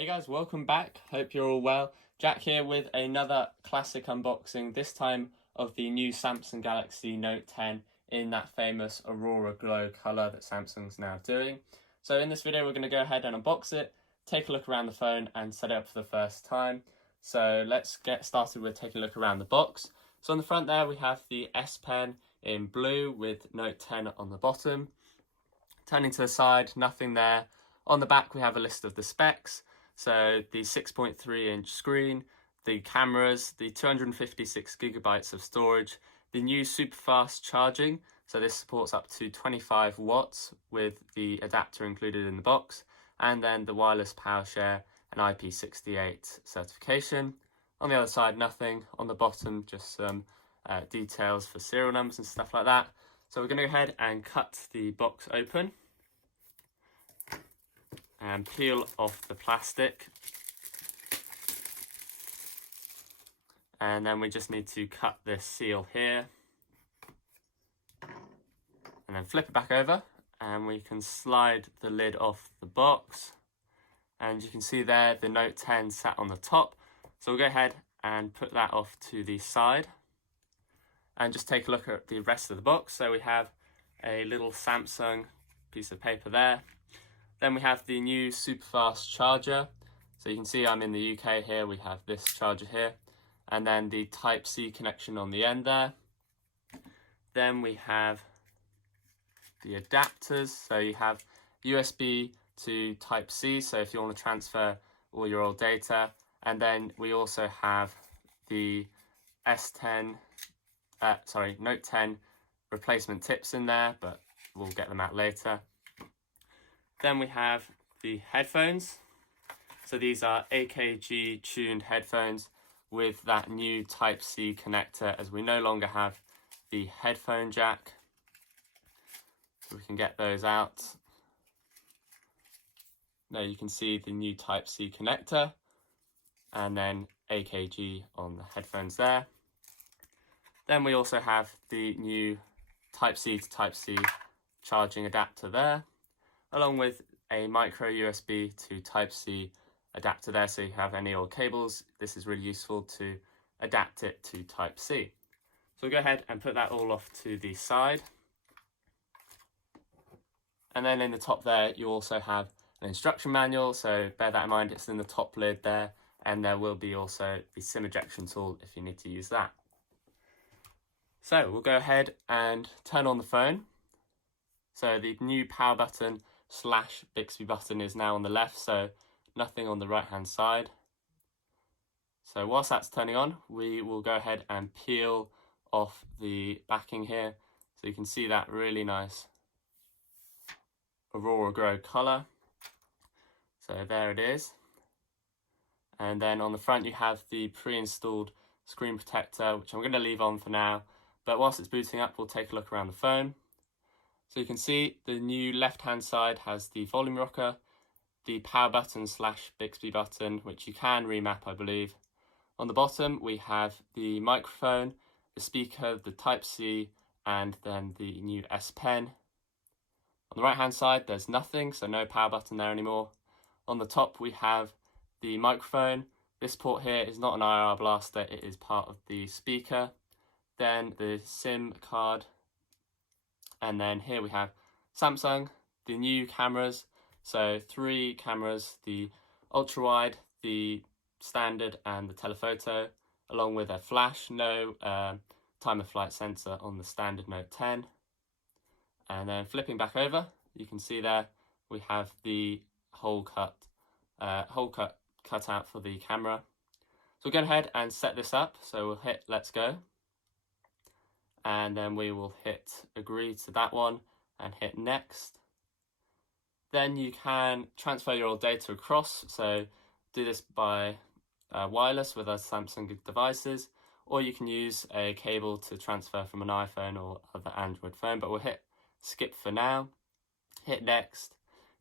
Hey guys, welcome back. Hope you're all well. Jack here with another classic unboxing, this time of the new Samsung Galaxy Note 10 in that famous Aurora Glow colour that Samsung's now doing. So in this video we're going to go ahead and unbox it, take a look around the phone and set it up for the first time. So let's get started with taking a look around the box. So on the front there we have the S Pen in blue with Note 10 on the bottom. Turning to the side, nothing there. On the back we have a list of the specs. So the 6.3-inch screen, the cameras, the 256 gigabytes of storage, the new super fast charging. So this supports up to 25 watts with the adapter included in the box, and then the wireless power share and IP68 certification. On the other side, nothing. On the bottom, just some details for serial numbers and stuff like that. So we're going to go ahead and cut the box open and peel off the plastic, and then we just need to cut this seal here and then flip it back over, and we can slide the lid off the box, and you can see there the Note 10 sat on the top. So we'll go ahead and put that off to the side and just take a look at the rest of the box. So we have a little Samsung piece of paper there. Then we have the new super fast charger. So you can see I'm in the UK here, we have this charger here. And then the Type-C connection on the end there. Then we have the adapters. So you have USB to Type-C, so if you want to transfer all your old data. And then we also have the Note 10 replacement tips in there, but we'll get them out later. Then we have the headphones. So these are AKG tuned headphones with that new Type-C connector, as we no longer have the headphone jack. So we can get those out. Now you can see the new Type-C connector and then AKG on the headphones there. Then we also have the new Type-C to Type-C charging adapter there, along with a micro USB to Type-C adapter there, so you have any old cables. This is really useful to adapt it to Type-C. So we'll go ahead and put that all off to the side. And then in the top there, you also have an instruction manual, so bear that in mind, it's in the top lid there, and there will be also the SIM ejection tool if you need to use that. So we'll go ahead and turn on the phone. So the new power button / Bixby button is now on the left, so nothing on the right hand side. So whilst that's turning on, we will go ahead and peel off the backing here, so you can see that really nice Aurora Glow colour. So there it is. And then on the front you have the pre-installed screen protector, which I'm going to leave on for now, but whilst it's booting up we'll take a look around the phone. So you can see the new left-hand side has the volume rocker, the power button / Bixby button, which you can remap, I believe. On the bottom, we have the microphone, the speaker, the Type-C, and then the new S Pen. On the right-hand side, there's nothing, so no power button there anymore. On the top, we have the microphone. This port here is not an IR blaster, it is part of the speaker. Then the SIM card. And then here we have Samsung, the new cameras. So 3 cameras, the ultra wide, the standard and the telephoto, along with a flash. No time of flight sensor on the standard Note 10. And then flipping back over, you can see there we have the hole cut out for the camera. So we'll go ahead and set this up. So we'll hit let's go, and then we will hit agree to that one and hit next. Then you can transfer your old data across, so do this by wireless with our Samsung devices, or you can use a cable to transfer from an iPhone or other Android phone, but we'll hit skip for now, hit next.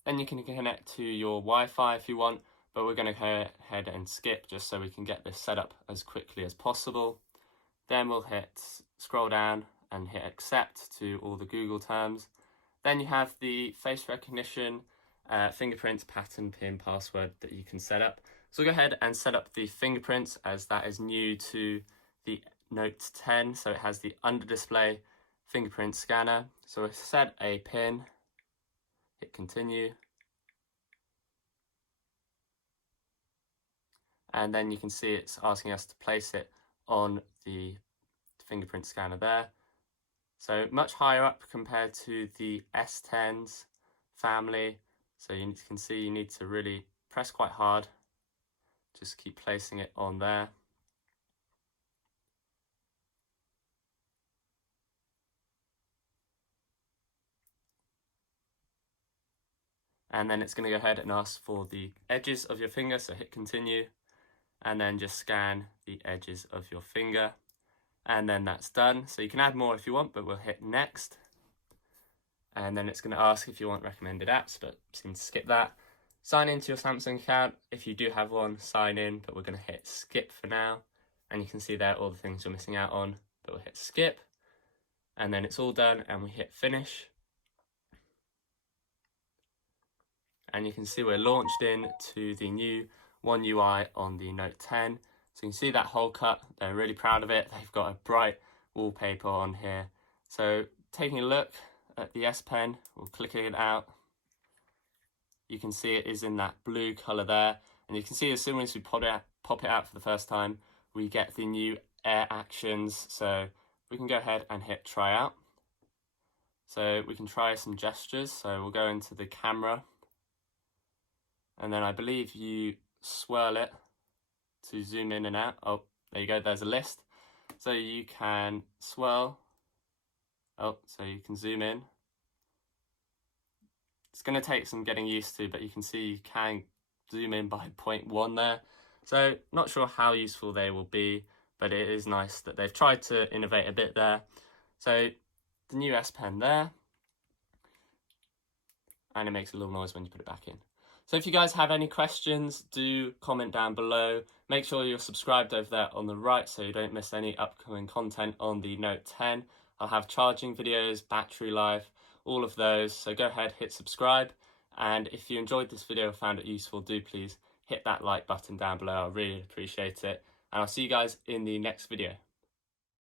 Then you can connect to your Wi-Fi if you want, but we're going to go ahead and skip just so we can get this set up as quickly as possible. Then we'll hit scroll down and hit accept to all the Google terms. Then you have the face recognition fingerprint, pattern, PIN, password that you can set up. So we'll go ahead and set up the fingerprints, as that is new to the Note 10. So it has the under display fingerprint scanner. So we'll set a PIN, hit continue. And then you can see it's asking us to place it on the fingerprint scanner there. So much higher up compared to the S10's family. So you can see you need to really press quite hard. Just keep placing it on there. And then it's going to go ahead and ask for the edges of your finger, so hit continue. And then just scan the edges of your finger. And then that's done. So you can add more if you want, but we'll hit next. And then it's going to ask if you want recommended apps, but seem to skip that. Sign into your Samsung account. If you do have one, sign in, but we're going to hit skip for now. And you can see there all the things you're missing out on, but we'll hit skip. And then it's all done, and we hit finish. And you can see we're launched in to the new One UI on the Note 10. So you can see that hole cut. They're really proud of it. They've got a bright wallpaper on here. So taking a look at the S Pen, we'll click it out. You can see it is in that blue color there. And you can see as soon as we pop it out for the first time, we get the new air actions. So we can go ahead and hit try out. So we can try some gestures. So we'll go into the camera. And then I believe you swirl it to zoom in and out. Oh, there you go, there's a list. So you can swirl. Oh, so you can zoom in. It's going to take some getting used to, but you can see you can zoom in by 0.1 there. So not sure how useful they will be, but it is nice that they've tried to innovate a bit there. So the new S Pen there. And it makes a little noise when you put it back in. So if you guys have any questions, do comment down below. Make sure you're subscribed over there on the right so you don't miss any upcoming content on the Note 10. I'll have charging videos, battery life, all of those. So go ahead, hit subscribe. And if you enjoyed this video or found it useful, do please hit that like button down below. I really appreciate it. And I'll see you guys in the next video.